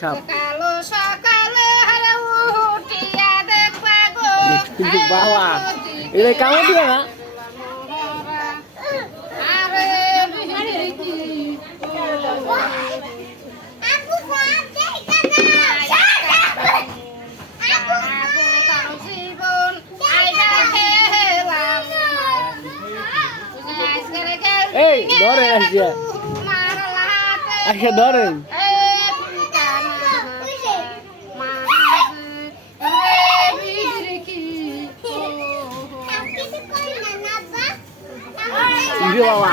সাপ কালো সকালে হারে উঠিয়া দেখবা গো কিন্তু বাবা এটা কামড় দিবে না আরে বিহিকি আপু কোন দেখা আপু তার জীবন আইবা খেলাম এই ধরেন আসিয়া আচ্ছা ধরেন বাবা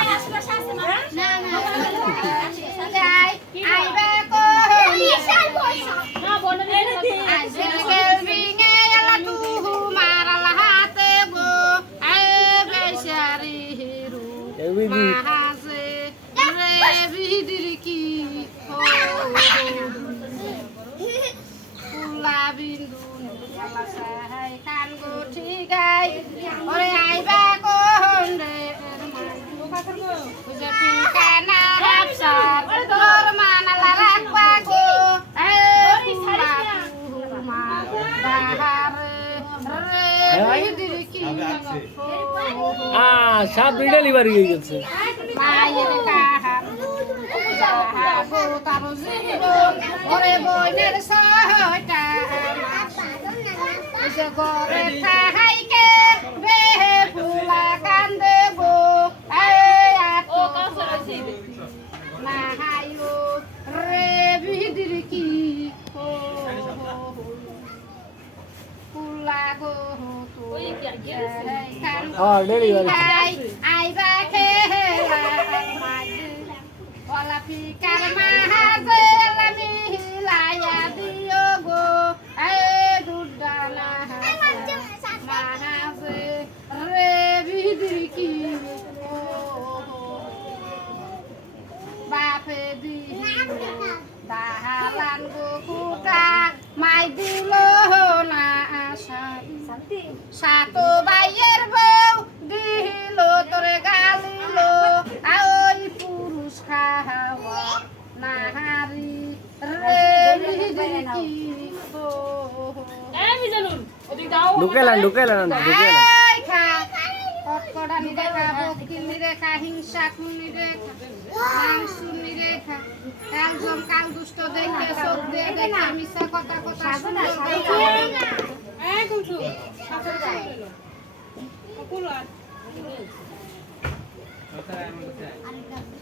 খান গো ঠিক আই ওরে আইবা কোন রে বুঝে ঠিকানা রাপসার তোর মানালা রাখবা গো এ ফুলা ফুমা বাহারে রে বিদিরকি সাপ ডেলিভারি হয়ে গেছে মায়ের কাহার যাহাবো তার জীবন ওরে বইনের সহটা ঘরে থাইকে বেহে ফুলা কান্দে গো নাহাইও রে বিদিরকি ফুলা গো আইবা খেলা ওলা পিকার মাহাজে লামি হিলাইয়া দিও গো এ গুড্ডালা মাহাজে রে বিদিরকি বাপে দি দাহালান গো কুটা মাই দিল না আশা সাতো বাইয়ের বউ দিল তোরে গালিল ওই পুরুষ খাওয়া নাহারি রে বিদিরকি ঢুকেলেন কটকটা নিরেখা ভক্তি নিরেখা হিংসা নিরেখা মাংস নিরেখা একজন কাল দুষ্ট দেখে চোখ দিয়ে দেখে মিশা কথা সুন্দর